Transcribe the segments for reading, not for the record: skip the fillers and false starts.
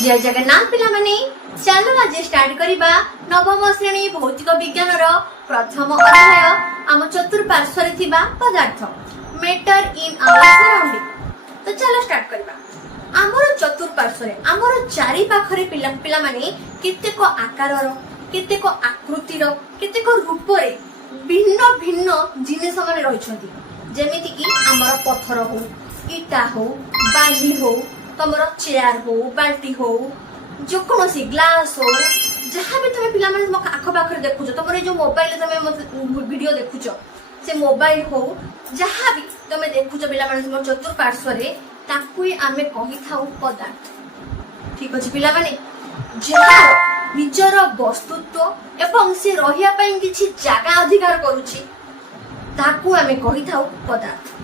जय जगन्नाथ पिला माने चलो आज स्टार्ट करिबा नवम श्रेणी भौतिक विज्ञान रो प्रथम अध्याय आम चतुर्पार्श्व रे थिबा पदार्थ मैटर इन आवर सराउंडिंग। तो चलो स्टार्ट करिबा। आमर चतुर्पार्श्व रे आमर चारि पाखरे पिला माने केतेको आकार रो केतेको आकृति रो केतेको रूप रे भिन्न भिन्न जिनिस माने रहिछंती। जेमिति कि आमर पत्थर हो इटा हो बाली हो तमर चेयर हो बाल्टी हो जो कौन ग्लास हो जहाँ भी तुम पिला माने आख पाखे देखुच तुम जो मोबाइल तुम वीडियो देखुच से मोबाइल हो जहाँ भी तुम देखुच पिला माने चतुर्पार्श्व ताकू आमे कही थाउ पदार्थ। ठीक अच्छे पिला माने जहाँ निजर वस्तुत्व एवं से रहिया पई किछि जागा अधिकार करूछि ताकू आमे कही थाउ पदार्थ।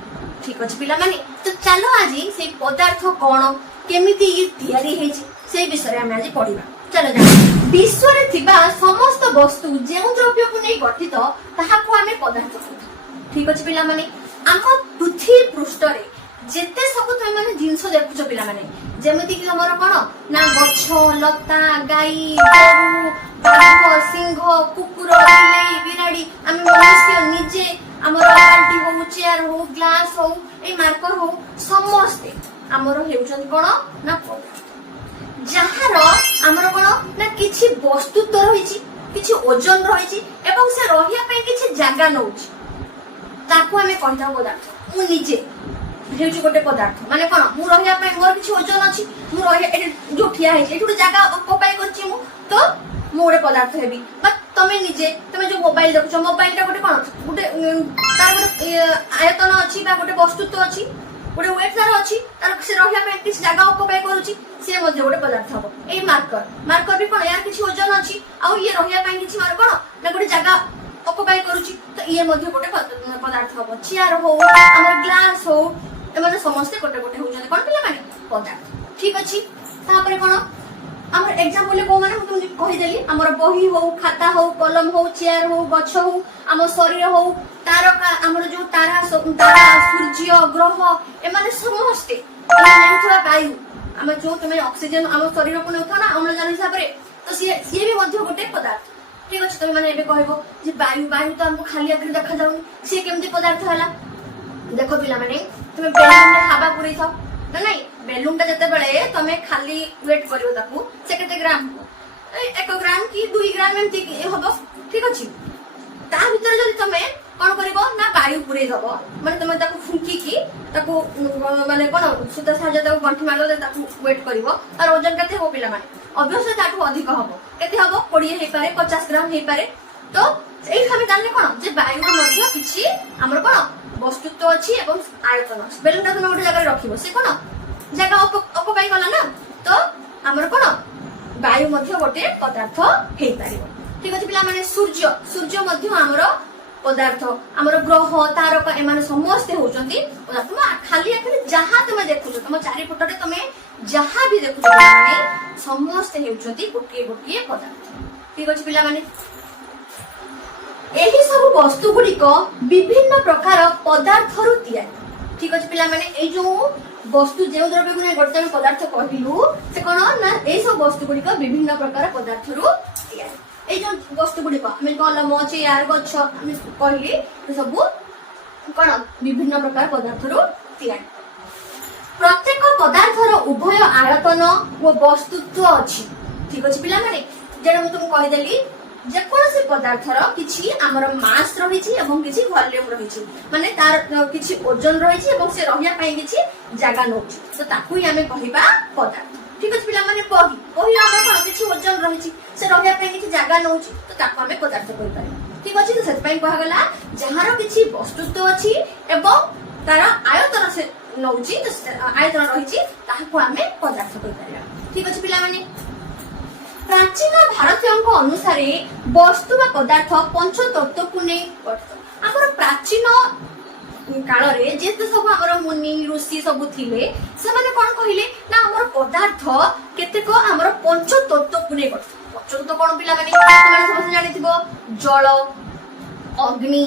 ठीक अच्छे पिला माने तो चलो आज से पदार्थ कौन केमिति तैयारी हेछि से विषय में आज पढ़िबा। चलो जा विश्व रे थिबा समस्त वस्तु जेउ द्रव्य को नै गठित ताहाकू आमे पदार्थ कहू। ठीक अछि पिला माने आम पृथ्वी पृष्ठ रे जेते सब तुम माने जिंस देखुछ पिला माने जेमिति कि हमर कोन ना गछ लता गाई गोरु बाघ सिंह कुकुर बिलाई बिराड़ी आमे मनुष्य निजे हमर बाल्टी हो चेयर हो ग्लास हो ए मार्कर हो समस्त हमर हेउछन कोन ना पदार्थ जहार हमर कोन ना किछि वस्तुत्व रहिछि किछि ओजन रहिछि एवं से रहिया पई किछि जागा नउछि ताकू हमें कहता पदार्थ। मु निजे हेउछि गोटे पदार्थ माने कोन मु रहिया पई मोर किछि ओजन अछि मु रहिया एठी जो ठिया हेछि एठी जागा ऑक्युपाई करछि मु तो मु गोटे पदार्थ हेबी। बट तमे निजे तमे जो मोबाइल देखुछ मोबाइल टा गोटे कोन गोटे तार गोटे आयतन अछि बा गोटे वस्तुत्व अछि गोटे वेट तार अछि तार से रहिया पई किछि जागा ऑक्युपाई करूछि से मध्ये गोटे पदार्थ हबो। ए मार्कर भी कोन यार किछि ओजन अछि आ ये रहिया पई किछि मार कोन ना गोटे जागा ऑक्युपाई करूछि तो ये मध्ये गोटे पदार्थ हबो। चेयर हो हमर ग्लास हो एमाने समस्त गोटे गोटे होजन कोन पिला माने पदार्थ। ठीक अछि तापर कोन हमर एग्जांपल को माने हम तुम कहि देली हमर बही हो खाता हो कलम हो चेयर हो गछ हो हमर शरीर हो तारका हमर जो तारा सूर्य ग्रह एमाने समस्त एमाने वायु हम जो तुम ऑक्सीजन हमर शरीर को नउथा ना अम्लजान हिसाब रे तो सी भी मध्ये गोटे पदार्थ। ठीक अछि तुम माने एबे कहबो जे वायु तो हमको खाली आखिर देखा जाउनी से केमती पदार्थ हला। देखो पिला माने तुम बेलून में हवा पुरै थाओ ना नहीं बेलून टा जते बेले तमे खाली वेट करियो ताकू से केते ग्राम 1 ग्राम की 2 ग्राम एमती हबो। ठीक अछि ता भीतर जदि तमे कोन करिवो ना वायु पुरै दबो माने तमे ताकू फुंकी की ताकू माने कोन सुता साजा ताकू गंठी मार दे ताकू वेट करिवो और वजन केते हो पिला माने ऑब्वियसली ताकू अधिक हबो केते हबो 20 हे पारे 50 ग्राम हे पारे। तो एई हमें जाने कोन जे वायु मध्ये किछि हमर कोन वस्तुत्व अछि एवं आयतन बेलून टा तुम गोटे जगह रखिबो से कोन जगह ऑक्युपाई कला ना तो हमर कोन वायु मध्ये गोटे पदार्थ हे पारिबो। ठीक अछि पिला माने सूर्य मध्ये हमर पदार्थ हमर ग्रह तारका एमाने समस्त होचंती पदार्थ। तुम खाली आखिर जहां तुम देखुछ तुम चारि पटरे तुम जहां भी देखुछ माने समस्त हेउचंती गोटे गोटे पदार्थ। ठीक अछि पिला माने एही सब वस्तु गुड़िक विभिन्न प्रकार पदार्थ रु तैयारी। ठीक अछि पिला माने ए जो वस्तु जे द्रव्य को गोटे पदार्थ कहलु से कोन ना ए सब वस्तु गुड़िक विभिन्न प्रकार पदार्थ रु तैयारी। ए जो वस्तु गुड़िक हम कलम चेयर गछ हम कहली सब कोन विभिन्न प्रकार पदार्थ रु तैयारी। प्रत्येक पदार्थर उभय आयतन व वस्तुत्व अछि। ठीक अछि पिला माने जेना हम तुम कहि देली जे कोनसे पदार्थर किछि हमर मास रहिछि एवं किछि वॉल्यूम रहिछि माने तार किछि ओजन रहिछि एवं से रहिया पई किछि जागा नउछि तो ताकू ही हमें कहिबा पदार्थ। ठीक अछि पिला माने बही हमर कोन किछि ओजन रहिछि से रहिया पई किछि जागा नउछि तो ताकू हमें पदार्थ कहि पारे। ठीक अछि तो सेत पई कहा गला जहार किछि वस्तुत्व अछि एवं तार आयतन से नउछि तो आयतन रहिछि ताकू हमें पदार्थ कहि पारे। ठीक अछि पिला माने प्राचीन भारतीय अनुसार वस्तु व पदार्थ पंच तत्व को नहीं गठित। आमर प्राचीन काल रे जेते सब हमर मुनि ऋषि सब थिले से माने कोन कहिले ना हमर पदार्थ केतेको हमर पंच तत्व को नहीं गठित। पंच तत्व कोन पिला माने तुम समस्त जानिथिबो जल अग्नि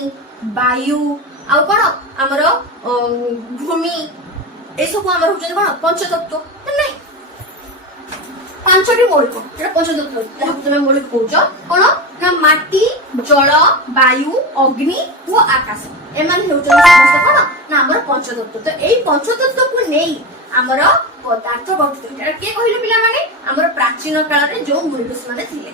वायु आ कोन हमर भूमि ए सब हमर होचन कोन पंच तत्व नहीं ପାଞ୍ଚଟି ମୌଳିକ, ଏଟା ପଞ୍ଚତତ୍ତ୍ୱ ଯାହାକୁ ତମେ ମୌଳିକ କହୁଛ କଣ ନା ମାଟି, ଜଳ, ବାୟୁ, ଅଗ୍ନି ଓ ଆକାଶ। ଏମାନେ ହେଉଛନ୍ତି ସମସ୍ତେ କଣ ନା ଆମର ପଞ୍ଚତତ୍ତ୍ୱ। ତ ଏଇ ପଞ୍ଚତତ୍ତ୍ୱକୁ ନେଇ ଆମର ପଦାର୍ଥ ଗଠିତ। ଏଟା କିଏ କହିଲେ ପିଲାମାନେ? ଆମର ପ୍ରାଚୀନ କାଳରେ ଯୋଉ ମୂର୍ଖ ମାନେ ଥିଲେ।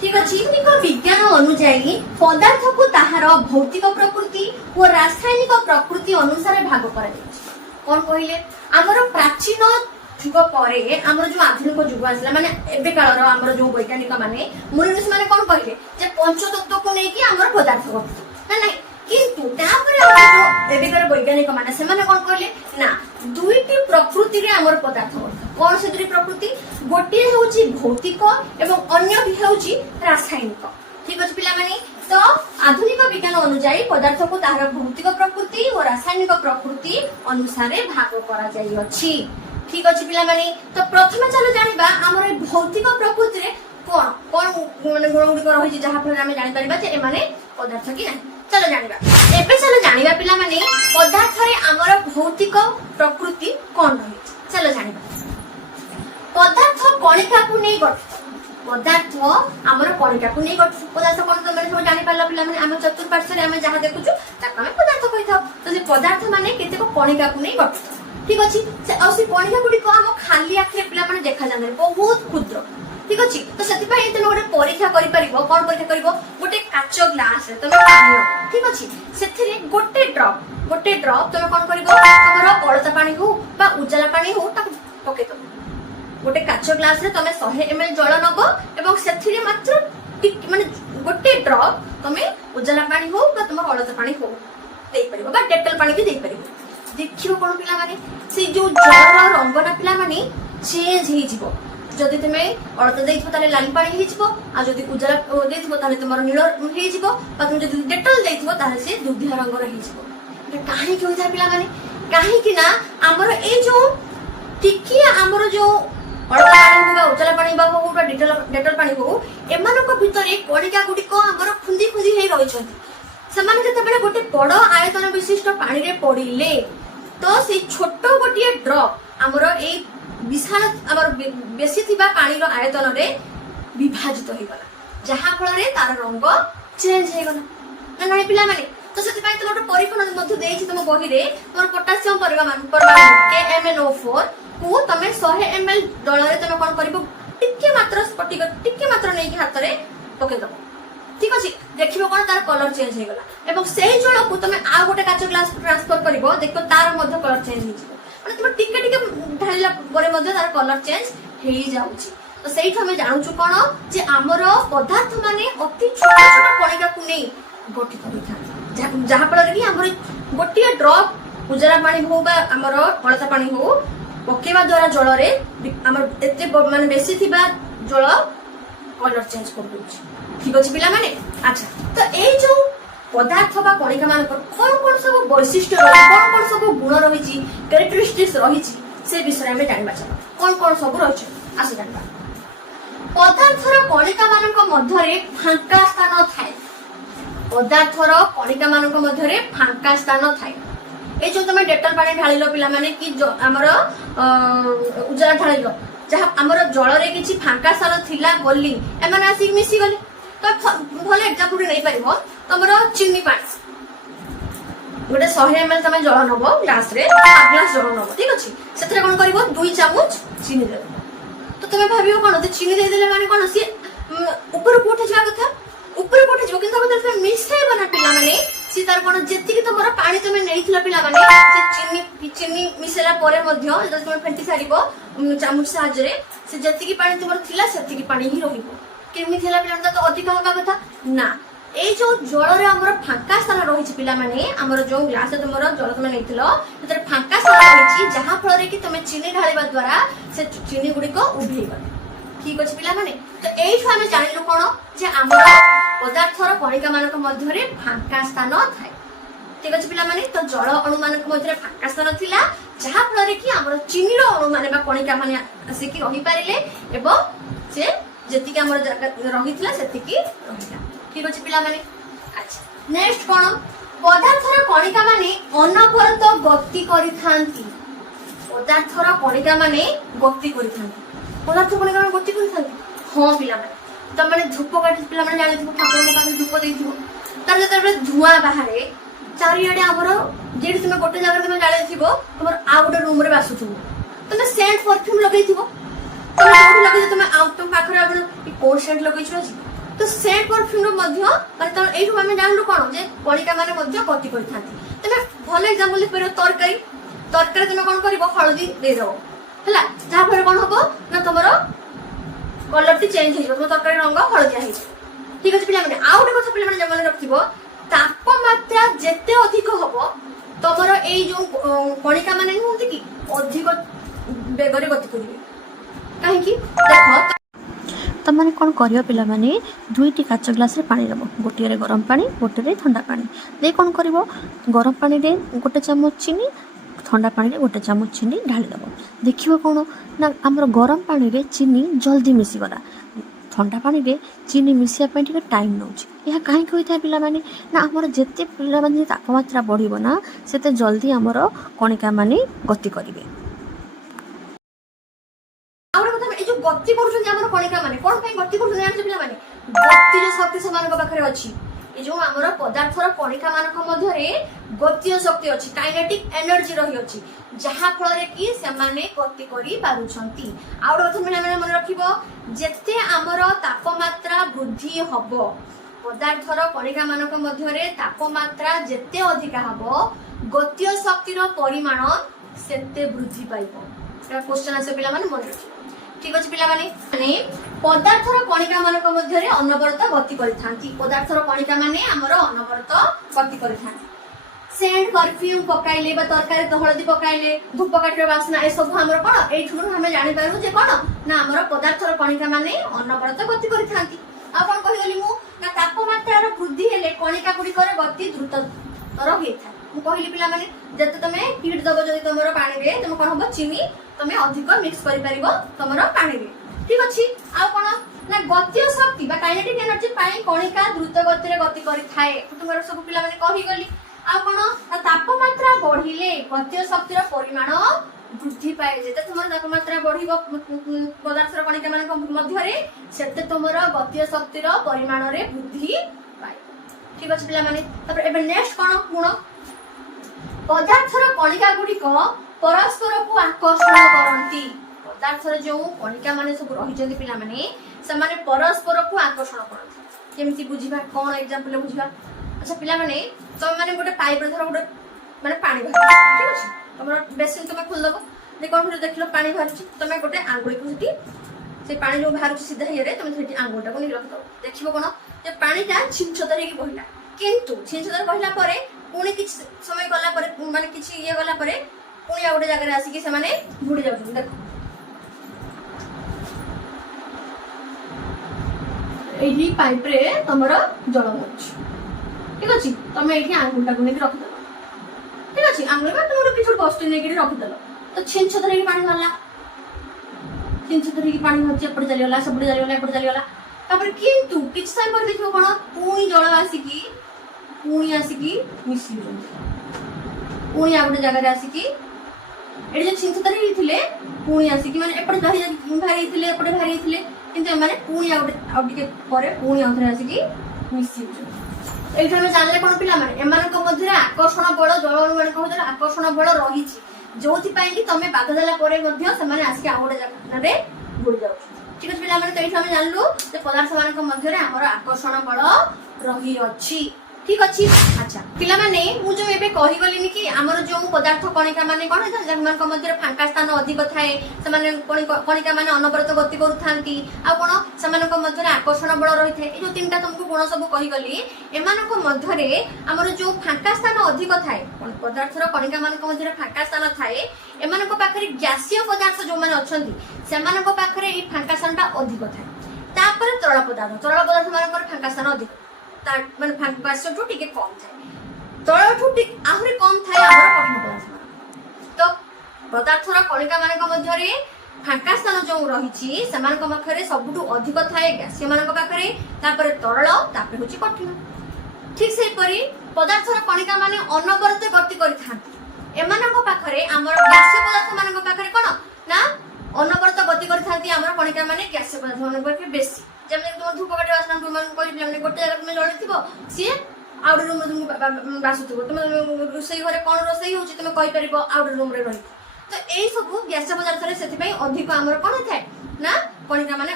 ঠিক ଅଛି। ଭୌତିକ ବିଜ୍ଞାନ ଅନୁଯାୟୀ ପଦାର୍ଥକୁ ତାହାର ଭୌତିକ ପ୍ରକୃତି ଓ ରାସାୟନିକ ପ୍ରକୃତି ଅନୁସାରେ ଭାଗ କରାଯାଇଛି। କଣ କହିଲେ? ଆମର ପ୍ରାଚୀନ ଯୁଗ ପରେ ଆମର ଯୋଉ ଆଧୁନିକ ଯୁଗ ଆସିଲା, ମାନେ ଏବେ କାଳର ଆମର ଯୋଉ ବୈଜ୍ଞାନିକ ମାନେ ମୁନିଋଷି ମାନେ କଣ କହିଲେ ଯେ ପଞ୍ଚତତ୍ତ୍ୱକୁ ନେଇକି ଆମର ପଦାର୍ଥ ଗଠିତ ନା ନାଇଁ। କିନ୍ତୁ ତାପରେ ଆମର ଯୋଉ ଏବେକାର ବୈଜ୍ଞାନିକ ମାନେ ସେମାନେ କଣ କହିଲେ ନା ଦୁଇଟି ପ୍ରକୃତିରେ ଆମର ପଦାର୍ଥ ଗଠିତ। କଣ ସେ ଦୁଇଟି ପ୍ରକୃତି? ଗୋଟିଏ ହେଉଛି ଭୌତିକ ଏବଂ ଅନ୍ୟଟି ହେଉଛି ରାସାୟନିକ। ଠିକ ଅଛି ପିଲାମାନେ। ତ ଆଧୁନିକ ବିଜ୍ଞାନ ଅନୁଯାୟୀ ପଦାର୍ଥକୁ ତାହାର ଭୌତିକ ପ୍ରକୃତି ଓ ରାସାୟନିକ ପ୍ରକୃତି ଅନୁସାରେ ଭାଗ କରାଯାଇଅଛି। ঠিক ଅଛି ପିଲାମାନେ। ତ ପ୍ରଥମେ ଚାଲ ଜାଣିବା ଆମର এই ଭୌତିକ ପ୍ରକୃତିରେ କଣ କଣ ମାନେ ଗୁଣ ଗୁଡ଼ିକ ରହିଛି ଯାହା ଫଳରେ ଆମେ ଜାଣିପାରିବା ଯେ ଏମାନେ ପଦାର୍ଥ କି ନାହିଁ। ଚାଲ ଜାଣିବା। ଏବେ ଚାଲ ଜାଣିବା ପିଲାମାନେ ପଦାର୍ଥରେ ଆମର ଭୌତିକ ପ୍ରକୃତି କଣ ରହିଛି। ଚାଲ ଜାଣିବା। ପଦାର୍ଥ କଣିକାକୁ ନେଇ ଗଠିତ। ପଦାର୍ଥ ଆମର କଣିକାକୁ ନେଇ ଗଠିତ। ପଦାର୍ଥ କଣ ତମେ ସବୁ ଜାଣିପାରିଲ ପିଲାମାନେ? ଆମ ଚତୁଃପାର୍ଶ୍ୱରେ ଆମେ ଯାହା ଦେଖୁଛୁ ତାକୁ ଆମେ ପଦାର୍ଥ କହିଥାଉ। ତ ସେ ପଦାର୍ଥ ମାନେ କେତେକ କଣିକାକୁ ନେଇ ଗଠିତ। ঠিক ଅଛି। ଆଉ ସେ କଣିକା ଗୁଡ଼ିକ ଆମ ଖାଲି ଆଖିରେ ପିଲାମାନେ ଦେଖାଯାନ୍ତି, ବହୁତ କ୍ଷୁଦ୍ର। ঠিক ଅଛି। ତ ସେଥିପାଇଁ ତମେ ଗୋଟେ ପରୀକ୍ଷା କରିପାରିବ। କଣ ପରୀକ୍ଷା କରିବ? ଗୋଟେ କାଚ ଗ୍ଲାସରେ ତମେ ପାଣି ନବ। ঠিক ଅଛି। ସେଥିରେ ଗୋଟେ ଡ୍ରପ ତମେ କଣ କରିବ? ତମର ଅଳତା ପାଣି ହଉ ବା ଉଜାଲା ପାଣି ହଉ ତାକୁ ପକେଇଦବ। ଗୋଟେ କାଚ ଗ୍ଲାସରେ ତମେ 100 ml ଜଳ ନବ ଏବଂ ସେଥିରେ ମାତ୍ର ମାନେ ଗୋଟେ ଡ୍ରପ ତମେ ଉଜାଲା ପାଣି ହଉ ବା ତମର ଅଳତା ପାଣି ହଉ ଦେଇପାରିବ ବା ଡେଟଲ ପାଣି ବି ଦେଇପାରିବ। ଦେଖିବ କଣ ପିଲାମାନେ ସେ ଯୋଉ ଜଳର ରଙ୍ଗ ନା ପିଲାମାନେ ଚେଞ୍ଜ ହେଇଯିବ। ଯଦି ତୁମେ ଅଳତା ଦେଇଥିବ ତାହେଲେ ଲାଲି ପାଣି ହେଇଯିବ, ଆଉ ଯଦି ଉଜାଲା ଦେଇଥିବ ତାହେଲେ ତୁମର ନୀଳ ହେଇଯିବ, ବା তুমি ଯଦି ଡେଟଲ ଦେଇଥିବ ତାହେଲେ ସେ ଦୁଧିଆ ରଙ୍ଗର ହେଇଯିବ। এটা କାହିଁକି ହୋଇଥାଏ ପିଲାମାନେ? କାହିଁକି ନା ଆମର ଏଇ ଯୋଉ ଟିକିଏ ଆମର ଯୋଉ ଅଳତା ପାଣି ହଉ ବା ଉଜାଲା ପାଣି ବା ହଉ ବା ଡେଟଲ ପାଣି ହଉ ଏମାନଙ୍କ ଭିତରେ କଣିକା ଗୁଡ଼ିକ ଆମର ଖୁନ୍ଦି ଖୁନ୍ଦି ହେଇ ରହିଛନ୍ତି। ସେମାନେ ଯେତେବେଳେ ଗୋଟେ ବଡ ଆୟତନ ବିଶିଷ୍ଟ ପାଣିରେ ପଡିଲେ ତ ସେଇ ଛୋଟ ଗୋଟିଏ ଡ୍ରପ ଆମର ଏଇ ବିଶାଳ ଆମର ବେଶୀ ଥିବା ପାଣିର ଆୟତନରେ ବିଭାଜିତ ହେଇଗଲା, ଯାହା ଫଳରେ ତାର ରଙ୍ଗ ଚେଞ୍ଜ ହେଇଗଲା ନା ନାଇଁ ପିଲାମାନେ। ତ ସେଥିପାଇଁ ତମେ ଗୋଟେ ପରୀକ୍ଷଣ ମଧ୍ୟ ଦେଇଛି ତମ ବହିରେ, ତମର ପଟାସିୟମ ପରିମାଣ KMnO4 କୁ ତମେ 100 ml ଜଳରେ ତମେ କଣ କରିବ? ଟିକେ ମାତ୍ର ସ୍ଫଟିକ ଟିକେ ମାତ୍ର ନେଇକି ହାତରେ ପକେଇଦବ। ঠিক ଅଛି। ଦେଖିବ କଣ ତାର କଲର ଚେଞ୍ଜ ହେଇଗଲା ଏବଂ ସେଇ ଜଳକୁ ତମେ ଆଉ ଗୋଟେ କାଚ ଗ୍ଲାସ ଟ୍ରାନ୍ସଫର କରିବ, ଦେଖିବ ତାର ମଧ୍ୟ କଲର ଚେଞ୍ଜ ହେଇଯିବ। ମାନେ ତମେ ଟିକେ ଟିକେ ଢାଳିଲା ପରେ ମଧ୍ୟ ତାର କଲର ଚେଞ୍ଜ ହେଇଯାଉଛି। ତ ସେଇଠୁ ଆମେ ଜାଣୁଛୁ କଣ ଯେ ଆମର ପଦାର୍ଥ ମାନେ ଅତି ଛୋଟ ଛୋଟ କଣିକାକୁ ନେଇ ଗଠିତ ହୋଇଥାନ୍ତି, ଯାହା ଫଳରେ କି ଆମର ଗୋଟିଏ ଡ୍ରପ ଉଜାଲା ପାଣି ହଉ ବା ଆମର ଅଳତା ପାଣି ହଉ ପକେଇବା ଦ୍ୱାରା ଜଳରେ ଆମର ଏତେ ମାନେ ବେଶୀ ଥିବା ଜଳ କଲର ଚେଞ୍ଜ କରିଦଉଛି। ঠিক ଅଛି ପିଲାମାନେ। ଆଚ୍ଛା, ତ ଏଇ ଯୋଉ ପଦାର୍ଥ ବା କଣିକା ମାନଙ୍କର କଣ କଣ ସବୁ ବୈଶିଷ୍ଟ୍ୟ ରହିଛି, କଣ କଣ ସବୁ ଗୁଣ ରହିଛି, କ୍ୟାରେକ୍ଟରିଷ୍ଟିକ୍ସ ରହିଛି, ସେ ବିଷୟରେ ଆମେ ଜାଣିବା। ଚାଲ କଣ କଣ ସବୁ ରହିଛି ଆସ ଜାଣିବା। ପଦାର୍ଥର କଣିକା ମାନଙ୍କ ମଧ୍ୟରେ ଫାଙ୍କା ସ୍ଥାନ ଥାଏ। ପଦାର୍ଥର କଣିକା ମାନଙ୍କ ମଧ୍ୟରେ ଫାଙ୍କା ସ୍ଥାନ ଥାଏ। এই ଯୋଉ ତମେ ଡେଟଲ ପାଣି ଢାଳିଲ ପିଲାମାନେ କି ଆମର ଉଜାଲା ଢାଳିଲ, ଯାହା ଆମର ଜଳରେ କିଛି ଫାଙ୍କା ସ୍ଥାନ ଥିଲା ବୋଲି ଏମାନେ ଆସିକି ମିଶିଗଲେ। ତ ଭଲ ଏକ୍ସାମ୍ପଲ ନେଇପାରିବ, ତମର ଚିନି ପାଣି ଗୋଟେ 100 ml ତମେ ଜଳ ନବ ଗ୍ଲାସରେ, ହାଫ ଗ୍ଲାସ ଜଳ ନବ। ঠিক ଅଛି। ସେଥିରେ କଣ କରିବ? 2 ଚାମଚ ଚିନି ଦେବ। ତ ତମେ ଭାବିବ କଣ ଯେ ଚିନି ଦେଇଦେଲେ ମାନେ କଣ ସିଏ ଉପରକୁ ଉଠିଯିବା କଥା, ଉପରକୁ ଉଠିଯିବ, କିନ୍ତୁ ତମେ ମିଶାଇବ ନା ପିଲାମାନେ ସିଏ ତାର କଣ ଯେତିକି ତମର ପାଣି ତମେ ନେଇଥିଲ ପିଲାମାନେ ସେ ଚିନି ମିଶାଇଲା ପରେ ମଧ୍ୟ ଯେତେବେଳେ ତମେ ଫେଣ୍ଟି ସାରିବ ଚାମଚ ସାହାଯ୍ୟରେ ସେ ଯେତିକି ପାଣି ତମର ଥିଲା ସେତିକି ପାଣି ହିଁ ରହିବ। କେମିତି ହେଲା ପିଲାମାନେ? ତ ଅଧିକ ହବା କଥା ନା। এই ଯୋଉ ଜଳରେ ଆମର ଫାଙ୍କା ସ୍ଥାନ ରହିଛି ପିଲାମାନେ, ଆମର ଯୋଉ ଗ୍ଲାସରେ ତମର ଜଳ ତମେ ନେଇଥିଲ ସେଥିରେ ଫାଙ୍କା ସ୍ଥାନ ରହିଛି, ଯାହା ଫଳରେ କି ତମେ ଚିନି ଢାଳିବା ଦ୍ୱାରା ସେ ଚିନି ଗୁଡ଼ିକ ଉଭେଇଗଲା। ঠিক ଅଛି ପିଲାମାନେ। ତ এইଠୁ ଆମେ ଜାଣିଲୁ କଣ ଯେ ଆମର ପଦାର୍ଥର କଣିକା ମାନଙ୍କ ମଧ୍ୟରେ ଫାଙ୍କା ସ୍ଥାନ ଥାଏ। ঠিক ଅଛି ପିଲାମାନେ। ତ ଜଳ ଅଣୁ ମାନଙ୍କ ମଧ୍ୟରେ ଫାଙ୍କା ସ୍ଥାନ ଥିଲା, ଯାହା ଫଳରେ କି ଆମର ଚିନିର ଅଣୁ ମାନେ ବା କଣିକା ମାନେ ଆସିକି ରହିପାରିଲେ ଏବଂ ସେ ଯେତିକି ଆମର ଜାଗା ରହିଥିଲା ସେତିକି ରହିଲା। ঠিক ଅଛି ପିଲାମାନେ। ଆଚ୍ଛା, ନେକ୍ସଟ କଣ? ପଦାର୍ଥର କଣିକା ମାନେ ଅନବରତ ଗତି କରିଥାନ୍ତି। ପଦାର୍ଥର କଣିକା ମାନେ ଗତି କରିଥାନ୍ତି। ପଦାର୍ଥ କଣିକା ମାନେ ଗତି କରିଥାନ୍ତି। ହଁ ପିଲାମାନେ, ତମେ ଧୂପ କାଠି ପିଲାମାନେ ଜାଣିଥିବ, ଠାକୁରଙ୍କ ପାଖରେ ଧୂପ ଦେଇଥିବ, ତାର ଯେତେବେଳେ ଧୂଆଁ ବାହାରେ ଚାରିଆଡେ ଆମର ଯେଠି ତୁମେ ଗୋଟେ ଜାଗାରେ ତୁମେ ଜାଳିଥିବ ତମର ଆଉ ଗୋଟେ ରୁମ ରେ ବାସୁଥିବ, ତମେ ସେଣ୍ଟ ପରଫ୍ୟୁମ ଲଗେଇଥିବ, ତମେ ଯୋଉଠି ଲଗେଇଛ ତମେ ଆଉ ତମ ପାଖରେ ଆପଣ କୋଉ ସେଣ୍ଟ ଲଗେଇଛ ଆଜି, ତ ସେଣ୍ଟ ପରଫ୍ୟୁମ ର ମଧ୍ୟ ମାନେ ତମ ଏଇଠୁ ଆମେ ଜାଣିଲୁ କଣ ଯେ କଣିକା ମାନେ ମଧ୍ୟ ଗତି କରିଥାନ୍ତି। ତମେ ଭଲ ଏକ୍ସାମ୍ପଲ ଦେଇପାରିବ, ତରକାରୀ ତମେ କଣ କରିବ, ହଳଦୀ ଦେଇଦବ ହେଲା, ଯାହା ଫଳରେ କଣ ହବ ନା ତମର କଲରଟି ଚେଞ୍ଜ ହେଇଯିବ, ତମ ତରକାରୀ ରଙ୍ଗ ହଳଦିଆ ହେଇଯିବ। ଠିକ ଅଛି ପିଲାମାନେ, ଆଉ ଗୋଟେ କଥା ପିଲାମାନେ ମନେ ରଖିଥିବ, ତାପମାତ୍ରା ଯେତେ ଅଧିକ ହବ ତମର ଏଇ ଯୋଉ କଣିକା ମାନେ ନୁହନ୍ତି କି ଅଧିକ ବେଗରେ ଗତି କରିବେ। କାହିଁକି ଦେଖ, ତମାନେ କ'ଣ କରିବ ପିଲାମାନେ, ଦୁଇଟି କାଚ ଗ୍ଲାସରେ ପାଣି ନେବ, ଗୋଟିଏରେ ଗରମ ପାଣି, ଗୋଟିଏରେ ଥଣ୍ଡା ପାଣି ଦେଇ କ'ଣ କରିବ, ଗରମ ପାଣିରେ ଗୋଟେ ଚାମଚ ଚିନି, ଥଣ୍ଡା ପାଣିରେ ଗୋଟେ ଚାମଚ ଚିନି ଢାଳିଦେବ। ଦେଖିବ କ'ଣ ନା ଆମର ଗରମ ପାଣିରେ ଚିନି ଜଲ୍ଦି ମିଶିଗଲା, ଥଣ୍ଡା ପାଣିରେ ଚିନି ମିଶିବା ପାଇଁ ଟିକେ ଟାଇମ୍ ନେଉଛି। ଏହା କାହିଁକି ହୋଇଥାଏ ପିଲାମାନେ, ନା ଆମର ଯେତେ ପିଲାମାନେ ତାପମାତ୍ରା ବଢ଼ିବ ନା ସେତେ ଜଲ୍ଦି ଆମର କଣିକା ମାନେ ଗତି କରିବେ। ଆଉ ଗୋଟେ କଥା, ଏଇ ଯୋଉ ଗତି କରୁଛନ୍ତି ଆମର କଣିକା ମାନେ କଣ ପାଇଁ ଗତି କରୁଛନ୍ତି ଜାଣିଛ ପିଲାମାନେ, ଗତିଜ ଶକ୍ତି ସେମାନଙ୍କ ପାଖରେ ଅଛି। ଏ ଯୋଉ ଆମର ପଦାର୍ଥର କଣିକା ମାନଙ୍କ ମଧ୍ୟରେ ଗତୀୟ ଶକ୍ତି ଅଛି, କାଇନେଟିକ ଏନର୍ଜି ରହିଅଛି, ଯାହା ଫଳରେ କି ସେମାନେ ଗତି କରି ପାରୁଛନ୍ତି। ଆଉ ଗୋଟେ କଥା ପିଲାମାନେ ମନେ ରଖିବ, ଯେତେ ଆମର ତାପମାତ୍ରା ବୃଦ୍ଧି ହବ, ପଦାର୍ଥର କଣିକା ମାନଙ୍କ ମଧ୍ୟରେ ତାପମାତ୍ରା ଯେତେ ଅଧିକା ହବ ଗତୀୟ ଶକ୍ତିର ପରିମାଣ ସେତେ ବୃଦ୍ଧି ପାଇବ। এটা কোশ্চেন আছে ପିଲାମାନେ ମନେ ରଖିବ। ঠিক ଅଛି ପିଲାମାନେ, ପଦାର୍ଥର କଣିକା ମାନଙ୍କ ମଧ୍ୟରେ ଅନବରତ ଗତି କରିଥାନ୍ତି। ପଦାର୍ଥର କଣିକା ମାନେ ଆମର ଅନବରତ ଗତି କରିଥାନ୍ତି। ସେଣ୍ଟ ପରଫ୍ୟୁମ ପକାଇଲେ ବା ତରକାରୀ ହଳଦୀ ପକାଇଲେ, ଧୂପକାଠିର ବାସ୍ନା, ଏସବୁ ଆମର କଣ ଏଇଠୁ ଆମେ ଜାଣିପାରିବୁ ଯେ କଣ ନା ଆମର ପଦାର୍ଥର କଣିକା ମାନେ ଅନବରତ ଗତି କରିଥାନ୍ତି। ଆଉ କଣ କହିଗଲି ମୁଁ, ନା ତାପମାତ୍ରାର ବୃଦ୍ଧି ହେଲେ କଣିକା ଗୁଡିକର ଗତି ଦ୍ରୁତତର ହେଇଥାଏ। ମୁଁ କହିଲି ପିଲାମାନେ, ଯେତେ ତମେ ହିଟ୍ ଦବ ଯଦି ତମର ପାଣିରେ, ତମେ କଣ ହବ ଚିନି ତମେ ଅଧିକ ମିକ୍ସ କରିପାରିବ ତମର ପାଣିରେ। ঠিক ଅଛି, ଆଉ କଣ ନା ଗତୀୟ ଶକ୍ତି ବା କାଇନେଟିକ ଏନର୍ଜି ପାଇଁ କଣିକା ଦ୍ରୁତ ଗତିରେ ଗତି କରିଥାଏ। ତୁମର ସବୁ ପିଲାମାନେ କହିଗଲି। ଆଉ କଣ ନା ତାପମାତ୍ରା ବଢିଲେ ଗତୀୟ ଶକ୍ତିର ପରିମାଣ ବୃଦ୍ଧି ପାଏ। ଯେତେ ତୁମର ତାପମାତ୍ରା ବଢିବ ପଦାର୍ଥର କଣିକା ମାନଙ୍କ ମଧ୍ୟରେ ସେତେ ତୁମର ଗତୀୟ ଶକ୍ତିର ପରିମାଣରେ ବୃଦ୍ଧି ପାଏ। ঠিক ଅଛି ପିଲାମାନେ, ତାପରେ ଏବେ ନେକ୍ସଟ କଣ ଗୁଣ, ପଦାର୍ଥର କଣିକା ଗୁଡିକ ପରସ୍ପରକୁ ଆକର୍ଷଣ କରନ୍ତି। ପଦାର୍ଥର ଯୋଉ କଣିକା ମାନେ ସବୁ ରହିଛନ୍ତି ପିଲାମାନେ, ସେମାନେ ପରସ୍ପରକୁ ଆକର୍ଷଣ କରନ୍ତି। କେମିତି ବୁଝିବା, କଣ ଏକ୍ସାମ୍ପଲ ବୁଝିବା। ଆଚ୍ଛା ପିଲାମାନେ, ତମେ ମାନେ ଗୋଟେ ପାଇପ ରେ ଧର ଗୋଟେ ମାନେ ପାଣି ବାହାରୁଛି, ଠିକ ଅଛି, ତମର ବେସିନ ତମେ ଖୋଲିଦବ, ଯେ କଣ ଦେଖିଲ ପାଣି ବାହାରୁଛି, ତମେ ଗୋଟେ ଆଙ୍ଗୁଳିକୁ ସେଠି ସେ ପାଣି ଯୋଉ ବାହାରୁଛି ସିଧା ଇଏରେ ତମେ ସେଠି ଆଙ୍ଗୁଳିଟାକୁ ନେଇ ରଖିଦବ। ଦେଖିବ କଣ ଯେ ପାଣିଟା ଛିଞ୍ଚତର ହେଇକି ବହିଲା, କିନ୍ତୁ ଛିଞ୍ଚତର ବହିଲା ପରେ ପୁଣି କିଛି ସମୟ ଗଲା ପରେ ମାନେ କିଛି ଇଏ ଗଲା ପରେ ପୁଣି ଆଉ ଗୋଟେ ଜାଗାରେ ଆସିକି ସେମାନେ ବୁଡି ଯାଉଛନ୍ତି। ଦେଖ ଏଇଠି ପାଇପ ରେ ତମର ଜଳ ଅଛି, ଠିକ ଅଛି, ତମେ ଏଇଠି ଆଙ୍ଗୁଳିଟାକୁ ନେଇକି ରଖିଦେଲ, ଠିକ ଅଛି, ଆଙ୍ଗୁଳି ବା ତମର କିଛି ଗୋଟେ ବস্তୁ ନେଇକି ରଖିଦେଲ, ତ ଛିଞ୍ଚ ଧରିକି ପାଣି ବାହାରିଲା, ଛିଞ୍ଚ ଧରିକି ପାଣି ବାହାରୁଛି, ଏପଟେ ଚାଲିଗଲା, ସେପଟେ ଚାଲିଗଲା, ଏପଟେ ଚାଲିଗଲା। ତାପରେ କିନ୍ତୁ କିଛି ସମୟ ପରେ ଦେଖିବ କଣ ପୁଣି ଜଳ ଆସିକି ମିଶିଯାଉଛନ୍ତି, ପୁଣି ଆଉ ଗୋଟେ ଜାଗାରେ ଆସିକି ଏଠି ଯୋଉ ଛିଞ୍ଚ ଧରି ହେଇଥିଲେ ପୁଣି ଆସିକି ମାନେ ଏପଟେ ବାହାରି ଯାଇଥିଲେ, ଏପଟେ ବାହାରି ଯାଇଥିଲେ, କିନ୍ତୁ ଏମାନେ ପୁଣି ଆଉ ଟିକେ ପରେ ପୁଣି ଆଉଥରେ ଆସିକି ମିଶି ଯାଉଛନ୍ତି। ଏଇଠି ଆମେ ଜାଣିଲେ କଣ ପିଲାମାନେ, ଏମାନଙ୍କ ମଧ୍ୟରେ ଆକର୍ଷଣ ବଳ, ଜଳଅଣୁ ମାନଙ୍କ ମଧ୍ୟରେ ଆକର୍ଷଣ ବଳ ରହିଛି, ଯୋଉଥିପାଇଁ କି ତମେ ବାଧା ଦେଲା ପରେ ମଧ୍ୟ ସେମାନେ ଆସିକି ଆଉ ଗୋଟେ ଜାଗାରେ ବୁଡି ଯାଉଛନ୍ତି। ଠିକ ଅଛି ପିଲାମାନେ, ତ ଏଇଠି ଆମେ ଜାଣିଲୁ ଯେ ପଦାର୍ଥ ମାନଙ୍କ ମଧ୍ୟରେ ଆମର ଆକର୍ଷଣ ବଳ ରହିଅଛି। ঠিক ଅଛି। ଆଚ୍ଛା ପିଲାମାନେ, ମୁଁ ଯୋଉ ଏବେ କହିଗଲିନି କି ଆମର ଯୋଉ ପଦାର୍ଥ କଣିକା ମାନେ କଣ ହେଇଥାଏ, ସେମାନଙ୍କ ମଧ୍ୟରେ ଫାଙ୍କା ସ୍ଥାନ ଅଧିକ ଥାଏ, ସେମାନେ କଣିକା ମାନେ ଅନବରତ ଗତି କରୁଥାନ୍ତି, ଆଉ କଣ ସେମାନଙ୍କ ମଧ୍ୟରେ ଆକର୍ଷଣ ବଳ ରହିଥାଏ। ଏଇ ଯୋଉ ତିନିଟା ତମକୁ ଗୁଣ ସବୁ କହିଗଲି, ଏମାନଙ୍କ ମଧ୍ୟରେ ଆମର ଯୋଉ ଫାଙ୍କା ସ୍ଥାନ ଅଧିକ ଥାଏ, ପଦାର୍ଥର କଣିକା ମାନଙ୍କ ମଧ୍ୟରେ ଫାଙ୍କା ସ୍ଥାନ ଥାଏ, ଏମାନଙ୍କ ପାଖରେ ଗ୍ୟାସୀୟ ପଦାର୍ଥ ଯୋଉମାନେ ଅଛନ୍ତି ସେମାନଙ୍କ ପାଖରେ ଏଇ ଫାଙ୍କା ସ୍ଥାନଟା ଅଧିକ ଥାଏ। ତାପରେ ତରଳ ପଦାର୍ଥ ମାନଙ୍କର ଫାଙ୍କା ସ୍ଥାନ ଅଧିକ ମାନେ ଗ୍ୟାସଠୁ ଟିକେ କମ ଥାଏ, ତଳଠୁ ଆହୁରି କମ ଥାଏ ଆମର କଠିନ ପଦାର୍ଥ। ତ ପଦାର୍ଥର କଣିକା ମାନଙ୍କ ମଧ୍ୟରେ ଫାଙ୍କା ସ୍ଥାନ ଯୋଉ ରହିଛି ସେମାନଙ୍କ ପାଖରେ ସବୁଠୁ ଅଧିକ ଥାଏ ଗ୍ୟାସୀୟ ମାନଙ୍କ ପାଖରେ, ତାପରେ ତରଳ, ତାପରେ ହଉଛି କଠିନ। ଠିକ ସେହିପରି ପଦାର୍ଥର କଣିକା ମାନେ ଅନବରତ ଗତି କରିଥାନ୍ତି, ଏମାନଙ୍କ ପାଖରେ ଆମର ଗ୍ୟାସୀୟ ପଦାର୍ଥ ମାନଙ୍କ ପାଖରେ କଣ ନା ଅନବରତ ଗତି କରିଥାନ୍ତି ଆମର କଣିକା ମାନେ ଗ୍ୟାସୀୟ ପଦାର୍ଥ ମାନଙ୍କ ବେଶୀ। ଯେମିତି ତୁମ ଧୂପକାଠି ବାସ୍ନା ତୁମମାନଙ୍କୁ କହିଲି ମାନେ ଗୋଟେ ଜାଗାରେ ତୁମେ ଜଳୁଥିବ ସିଏ ଆଉ ଗୋଟେ ରୁମ୍ରେ ତୁମକୁ ବାସୁଥିବ। ତୁମେ ରୋଷେଇ ଘରେ କ'ଣ ରୋଷେଇ ହେଉଛି ତୁମେ କହିପାରିବ ଆଉ ଗୋଟେ ରୁମ୍ରେ ରହିକି। ତ ଏଇ ସବୁ ଗ୍ୟାସୀୟ ପଦାର୍ଥରେ ସେଥିପାଇଁ ଅଧିକ ଆମର କ'ଣ ହେଇଥାଏ ନା କଣିକା ମାନେ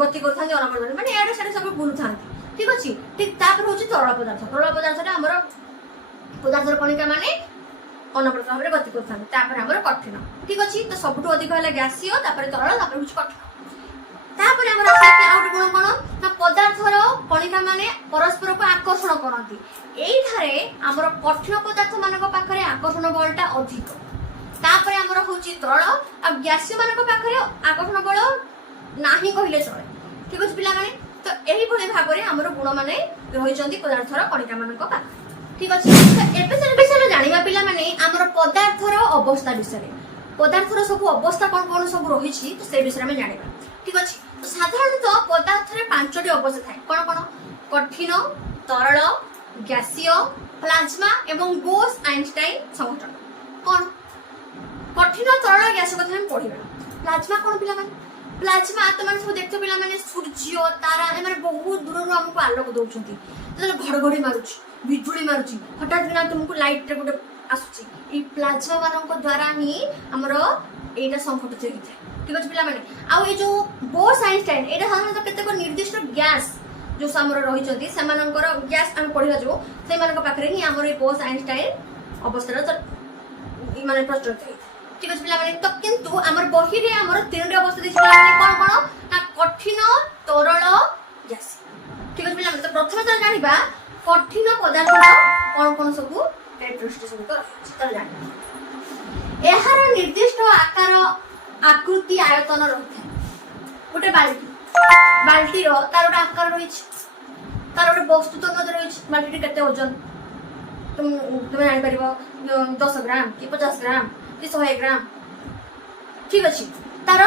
ଗତି କରୁଥାନ୍ତି ଅନବରତ ମାନେ ଏଆଡେ ସେଆଡେ ସବୁ ବୁଲୁଥାନ୍ତି। ଠିକ ଅଛି। ଠିକ ତାପରେ ହଉଛି ତରଳ ପଦାର୍ଥ। ତରଳ ପଦାର୍ଥରେ ଆମର ପଦାର୍ଥର କଣିକା ମାନେ ଅନବରତ ଭାବରେ ଗତି କରୁଥାନ୍ତି। ତାପରେ ଆମର କଠିନ। ଠିକ ଅଛି। ତ ସବୁଠୁ ଅଧିକ ହେଲା ଗ୍ୟାସୀୟ, ତାପରେ ତରଳ, ତାପରେ ହଉଛି କଠିନ। ତାପରେ ଆମର ଆସେ ଆଉ ଗୋଟେ ଗୁଣ କ'ଣ ନା ପଦାର୍ଥର କଣିକା ମାନେ ପରସ୍ପରକୁ ଆକର୍ଷଣ କରନ୍ତି। ଏଇଠାରେ ଆମର କଠିନ ପଦାର୍ଥ ମାନଙ୍କ ପାଖରେ ଆକର୍ଷଣ ବଳଟା ଅଧିକ। ତାପରେ ଆମର ହଉଛି ତରଳ ଆଉ ଗ୍ୟାସୀୟ ମାନଙ୍କ ପାଖରେ ଆକର୍ଷଣ ବଳ ନାହିଁ କହିଲେ ଚଳେ। ଠିକ ଅଛି ପିଲାମାନେ। ତ ଏହିଭଳି ଭାବରେ ଆମର ଗୁଣ ମାନେ ରହିଛନ୍ତି ପଦାର୍ଥର କଣିକା ମାନଙ୍କ ପାଖରେ। ଠିକ ଅଛି। ତ ଏବେ ସେ ବିଷୟରେ ଜାଣିବା ପିଲାମାନେ ଆମର ପଦାର୍ଥର ଅବସ୍ଥା ବିଷୟରେ। ପଦାର୍ଥର ସବୁ ଅବସ୍ଥା କ'ଣ କ'ଣ ସବୁ ରହିଛି ତ ସେ ବିଷୟରେ ଆମେ ଜାଣିବା। ଠିକ ଅଛି। ସାଧାରଣତଃ ପଦାର୍ଥରେ 5ଟି ଅବସ୍ଥା ଥାଏ। କ'ଣ କ'ଣ? କଠିନ, ତରଳ, ଗ୍ୟାସୀୟ, ପ୍ଲାଜମା ଏବଂ ବୋସ୍ ଆଇନଷ୍ଟାଇନ ସଂଘଟନ। କ'ଣ? କଠିନ, ତରଳ, ଗ୍ୟାସୀୟ କଥା ଆମେ ପଢିବା। ପ୍ଲାଜମା କ'ଣ ପିଲାମାନେ? ପ୍ଲାଜମା ତମାନେ ସବୁ ଦେଖୁଛ ପିଲାମାନେ ସୂର୍ଯ୍ୟ ତାରା ଏମାନେ ବହୁତ ଦୂରରୁ ଆମକୁ ଆଲୋକ ଦଉଛନ୍ତି। ଯେତେବେଳେ ଘଡ଼ଘଡ଼ି ମାରୁଛି, ବିଜୁଳି ମାରୁଛି, ହଠାତ୍ କିନା ତୁମକୁ ଲାଇଟରେ ଗୋଟେ ଆସୁଛି, ଏଇ ପ୍ଲାଜମା ମାନଙ୍କ ଦ୍ୱାରା ହିଁ ଆମର ଏଇଟା ସଂଘଟିତ ହେଇଥାଏ। ଠିକ ଅଛି ପିଲାମାନେ। ଆଉ ଏଇ ଯୋଉ ବୋସ୍ ଆଇନଷ୍ଟାଇନ ଏଇଟା ସାଧାରଣତଃ କେତେକ ନିର୍ଦ୍ଦିଷ୍ଟ ଗ୍ୟାସ୍ ଯୋଉ ଆମର ରହିଛନ୍ତି ସେମାନଙ୍କର ଗ୍ୟାସ୍ ଆମେ ପଢିବା ଯୋଉ ସେମାନଙ୍କ ପାଖରେ ହିଁ ଆମର ଏଇ ବୋସ୍ ଆଇନଷ୍ଟାଇନ ଅବସ୍ଥାର ମାନେ ପ୍ରଚଳିତ ହେଇଥାଏ। ঠিক আছে পিলাମାନେ ତ କିନ୍ତୁ ଆମର ବହିରେ ଆମର ତିନୋଟି ଅବସ୍ଥା ଦେଇଛି ପିଲାମାନେ କ'ଣ କ'ଣ ନା କଠିନ ତରଳ ଗ୍ୟାସୀୟ। ଠିକ ଅଛି ପିଲାମାନେ। ତ ପ୍ରଥମେ ତ ଜାଣିବା କଠିନ ପଦାର୍ଥର କ'ଣ କ'ଣ ସବୁ କ୍ୟାରେକ୍ଟରିଷ୍ଟିକ୍ସ ଗୁଡ଼ିକ ରହିଛି ତ ଜାଣିବା। ଏହାର ନିର୍ଦ୍ଦିଷ୍ଟ ଆକାର ଆକୃତି ଆୟତନ ରହିଥାଏ। ଗୋଟେ ବାଲ୍ଟିର ତାର ଗୋଟେ ଆକାର ରହିଛି, ତାର ଗୋଟେ ବସ୍ତୁତ୍ୱ ମଧ୍ୟ ରହିଛି। ବାଲ୍ଟିଟି କେତେ ଓଜନ ତୁମେ ଜାଣିପାରିବ 10 ଗ୍ରାମ କି 50 ଗ୍ରାମ କି 100 ଗ୍ରାମ। ଠିକ ଅଛି। ତାର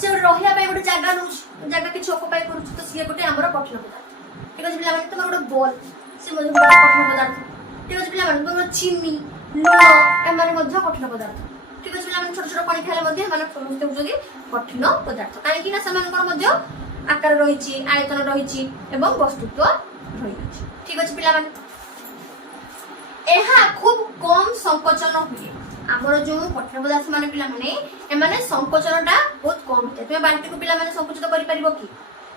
ସେ ରହିବା ପାଇଁ ଗୋଟେ ଜାଗା ନଉଛି, ଜାଗା କିଛି ଅକୁପାଇ କରୁଛି ତ ସିଏ ଗୋଟେ ଆମର କଠିନ ପଦାର୍ଥ। ଠିକ ଅଛି ପିଲାମାନେ। ତମର ଗୋଟେ ବଲ୍ ସେ ମଧ୍ୟ ଗୋଟେ କଠିନ ପଦାର୍ଥ। ଠିକ ଅଛି ପିଲାମାନେ। ତମର ଚିନି, ଲୁଣ ଏମାନେ ମଧ୍ୟ କଠିନ ପଦାର୍ଥ। ଠିକ ଅଛି ପିଲାମାନେ। ଛୋଟ ଛୋଟ କଣିକା ହେଲେ ମଧ୍ୟ ଏମାନେ ସମସ୍ତେ ହେଉଛନ୍ତି କଠିନ ପଦାର୍ଥ। କାହିଁକି ନା ସେମାନଙ୍କର ମଧ୍ୟ ଆକାର ରହିଛି, ଆୟତନ ରହିଛି ଏବଂ ବସ୍ତୁତ୍ୱ ରହିଛି। ଠିକ ଅଛି ପିଲାମାନେ। ଏହା ଖୁବ୍ କମ୍ ସଂକୋଚନ ହୁଏ। ଆମର ଯୋଉ କଠିନ ପଦାର୍ଥ ମାନେ ପିଲାମାନେ ଏମାନେ ସଂକୋଚନଟା ବହୁତ କମ୍ ହୋଇଥାଏ। ତୁମେ ବାଲ୍ଟିକୁ ପିଲାମାନେ ସଂକୁଚିତ କରିପାରିବ କି?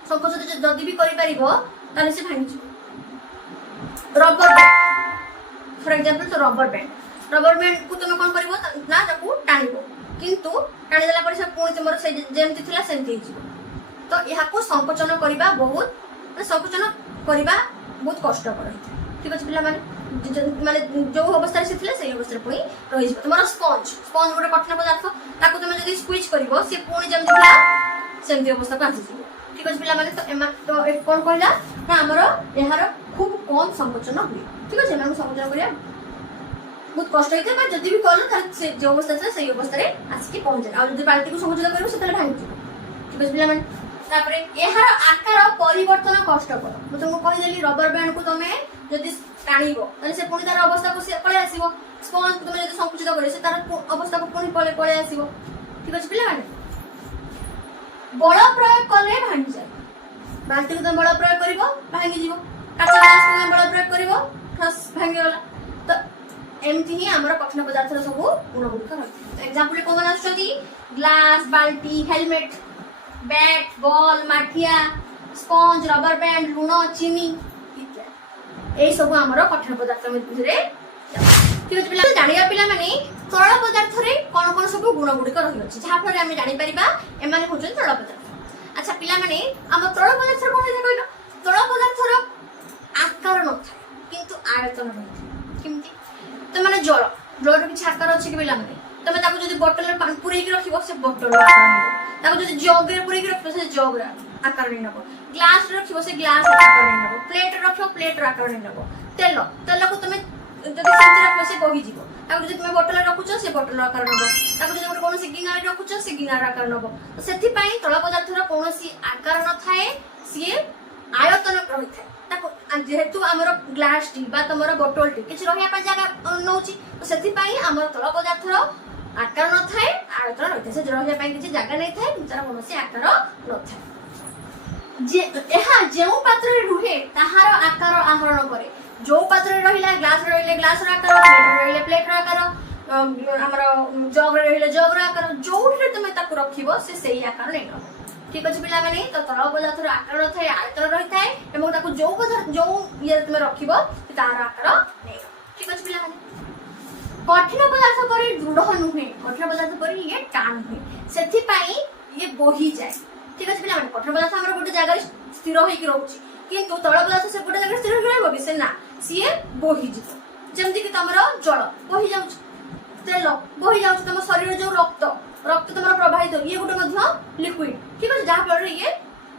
ସଂକୋଚିତ ଯଦି ବି କରିପାରିବ ତାହେଲେ ସେ ଭାଙ୍ଗିଯିବ। ରବର ବ୍ୟାଣ୍ଡ ଫର ଏକ୍ସାମ୍ପଲ ତ ରବର ବ୍ୟାଣ୍ଡକୁ ତୁମେ କ'ଣ କରିବ ନା ତାକୁ ଟାଣିବ, କିନ୍ତୁ ଟାଣିଦେଲା ପରେ ସେ ପୁଣି ତୁମର ସେ ଯେମିତି ଥିଲା ସେମିତି ହେଇଯିବ। ତ ଏହାକୁ ସଂକୋଚନ କରିବା ବହୁତ କଷ୍ଟକର ହେଇଥାଏ। ଠିକ ଅଛି ପିଲାମାନେ। ମାନେ ଯୋଉ ଅବସ୍ଥାରେ ସେ ଥିଲା ସେଇ ଅବସ୍ଥାରେ ପୁଣି ରହିଯିବ। ତୁମର ସ୍ପଞ୍ଜ ଗୋଟେ କଠିନ ପଦାର୍ଥ, ତାକୁ ତୁମେ ଯଦି ସ୍କୁଇଜ୍ କରିବ ସେ ପୁଣି ଯେମିତି ଥିଲା ସେମିତି ଅବସ୍ଥାକୁ ଆସିଯିବ। ଠିକ ଅଛି ପିଲାମାନେ। ତ କ'ଣ କହିଲା ନା ଆମର ଏହାର ଖୁବ୍ କମ୍ ସଂକୋଚନ ହୁଏ। ଠିକ ଅଛି। ଏମାନଙ୍କୁ ସଂକୋଚନ କରିବା ବହୁତ କଷ୍ଟ ହେଇଥାଏ ବା ଯଦି ବି କଲ ତାହେଲେ ସେ ଯୋଉ ଅବସ୍ଥା ଥିଲା ସେଇ ଅବସ୍ଥାରେ ଆସିକି ପହଞ୍ଚିଲା। ଆଉ ଯଦି ବାଲ୍ଟିକୁ ସଂକୋଚିତ କରିବ ସେତେବେଳେ ଭାଙ୍ଗିଯିବ। ଠିକ ଅଛି ପିଲାମାନେ। ତାପରେ ଏହାର ଆକାର ପରିବର୍ତ୍ତନ କଷ୍ଟକର। ମୁଁ ତୁମକୁ କହିଦେଲି ରବର ବ୍ୟାଣ୍ଡକୁ ତମେ ଯଦି ଟାଣିବ ତାହେଲେ ସେ ପୁଣି ତାର ଅବସ୍ଥାକୁ ପଳେଇ ଆସିବ। ସ୍ପଞ୍ଜକୁ ତମେ ଯଦି ସଂକୁଚିତ କରିବ ସେ ତାର ଅବସ୍ଥାକୁ ପୁଣି ପଳେଇ ଆସିବ। ଠିକ ଅଛି ପିଲାମାନେ। ବଳ ପ୍ରୟୋଗ କଲେ ଭାଙ୍ଗିଯାଏ। ବାଲ୍ଟିକୁ ତମେ ବଳ ପ୍ରୟୋଗ କରିବ ଭାଙ୍ଗିଯିବ। କାଚ ଗ୍ଲାସକୁ ତମେ ବଳ ପ୍ରୟୋଗ କରିବ ଭାଙ୍ଗିଗଲା। ତ ଏମିତି ହିଁ ଆମର କଠିନ ପଦାର୍ଥର ସବୁ ଗୁଣ ଗୁଡ଼ିକ ରହିଥାଏ। ଏକ୍ସାମ୍ପଲ କୋଉମାନେ ଆସୁଛନ୍ତି? ଗ୍ଲାସ, ବାଲ୍ଟି, ହେଲମେଟ, ବ୍ୟାଟ୍, ବଲ୍, ମାଠିଆ, ସ୍ପଞ୍ଜ, ରବର ବ୍ୟାଣ୍ଡ, ଲୁଣ, ଚିନି ଇତ୍ୟାଦି। এই ସବୁ ଆମର କଠିନ ପଦାର୍ଥ ମଧ୍ୟରେ। ଠିକ ଅଛି ପିଲା। ଜାଣିବା ପିଲାମାନେ ତରଳ ପଦାର୍ଥରେ କ'ଣ କ'ଣ ସବୁ ଗୁଣ ଗୁଡ଼ିକ ରହିଅଛି ଯାହାଫଳରେ ଆମେ ଜାଣିପାରିବା ଏମାନେ ହେଉଛନ୍ତି ତରଳ ପଦାର୍ଥ। ଆଚ୍ଛା ପିଲାମାନେ ଆମ ତରଳ ପଦାର୍ଥର କ'ଣ ହେଇଥାଏ କହିଲ? ତରଳ ପଦାର୍ଥର ଆକାର ନଥାଏ କିନ୍ତୁ ଆୟତନ ରହିଥାଏ। କେମିତି? ତ ମାନେ ଜଳର କିଛି ଆକାର ଅଛି କି ପିଲାମାନେ? ତମେ ତାକୁ ଯଦି ବୋଟଲରେ ପୁରେଇକି ରଖିବ ସେ ବୋଟଲର ଆକାର ନେବ। ତାକୁ ଯଦି ଜଗରେ ପୁରେଇକି ରଖିବ ସେ ଜଗର ଆକାର ନେବ। ଗ୍ଲାସରେ ରଖିବ ସେ ଗ୍ଲାସ ଆକାର ନେବ। ପ୍ଲେଟରେ ରଖିବ ପ୍ଲେଟର ଆକାର ନେବ। ତେଲକୁ ତମେ ଯଦି ସେମିତି ରଖିବ ସେ ବହିଯିବ। ତାକୁ ଯଦି ତୁମେ ବୋଟଲରେ ରଖୁଛ ସେ ବୋଟଲର ଆକାର ନେବ। ତାକୁ ଯଦି ଗୋଟେ କୌଣସି ଗିନାରେ ରଖୁଛ ସେ ଗିନାର ଆକାର ନେବ। ତ ସେଥିପାଇଁ ତରଳ ପଦାର୍ଥର କୌଣସି ଆକାର ନଥାଏ, ସିଏ ଆୟତନ ରହିଥାଏ। ତାକୁ ଯେହେତୁ ଆମର ଗ୍ଲାସଟି ବା ତମର ବୋଟଲଟି କିଛି ରହିବା ପାଇଁ ଜାଗା ନେଉଛି ତ ସେଥିପାଇଁ ଆମର ତରଳ ପଦାର୍ଥର ଆକାର ନଥାଏ, ଆୟତନ ରହିଥାଏ। ସେ ରହିବା ପାଇଁ କିଛି ଜାଗା ନେଇଥାଏ କିନ୍ତୁ ତାର କୌଣସି ଆକାର ନଥାଏ। ଏହା ଯେଉଁ ପାତ୍ରରେ ରୁହେ ତାହାର ଆକାର ଆହରଣ କରେ। ଯୋଉ ପାତ୍ରରେ ରହିଲା, ଗ୍ଲାସରେ ରହିଲେ ଗ୍ଲାସର ଆକାର, ପ୍ଲେଟରେ ରହିଲେ ପ୍ଲେଟର ଆକାର, ଆମର ଜଗରେ ରହିଲେ ଜଗର ଆକାର, ଯୋଉଠିରେ ତମେ ତାକୁ ରଖିବ ସେ ସେଇ ଆକାର ନେଇନବ। ଠିକ ଅଛି ପିଲାମାନେ, ତ ତରଳ ପଦାର୍ଥର ଆକାର ନଥାଏ, ଆୟତନ ରହିଥାଏ ଏବଂ ତାକୁ ଯୋଉ ଇଏରେ ତମେ ରଖିବ ତାର ଆକାର ନେଇନବ। ଠିକ ଅଛି ପିଲାମାନେ। କଠିନ ପଦାର୍ଥ ପରି ଦୃଢ ନୁହେଁ, କଠିନ ପଦାର୍ଥ ପରି ଇଏ ଟାଣ ନୁହେଁ, ସେଥିପାଇଁ ଇଏ ବୋହିଯାଏ। ଠିକ ଅଛି ପିଲାମାନେ, କଠିନ ପଦାର୍ଥ ଆମର ଗୋଟେ ଜାଗାରେ ସ୍ଥିର ହେଇକି ରହୁଛି କିନ୍ତୁ ତରଳ ପଦାର୍ଥ ସେ ଗୋଟେ ଜାଗାରେ ସ୍ଥିର ହେଇକି ରହିବ କି? ସେ ନା, ସିଏ ବୋହିଯିବ। ଯେମିତି କି ତମର ଜଳ ବୋହି ଯାଉଛି, ତେଲ ବୋହି ଯାଉଛି, ତମ ଶରୀରରେ ଯୋଉ ରକ୍ତ ତମର ପ୍ରବାହିତ, ଇଏ ଗୋଟେ ମଧ୍ୟ ଲିକ୍ୱିଡ। ଠିକ ଅଛି, ଯାହା ଫଳରେ ଇଏ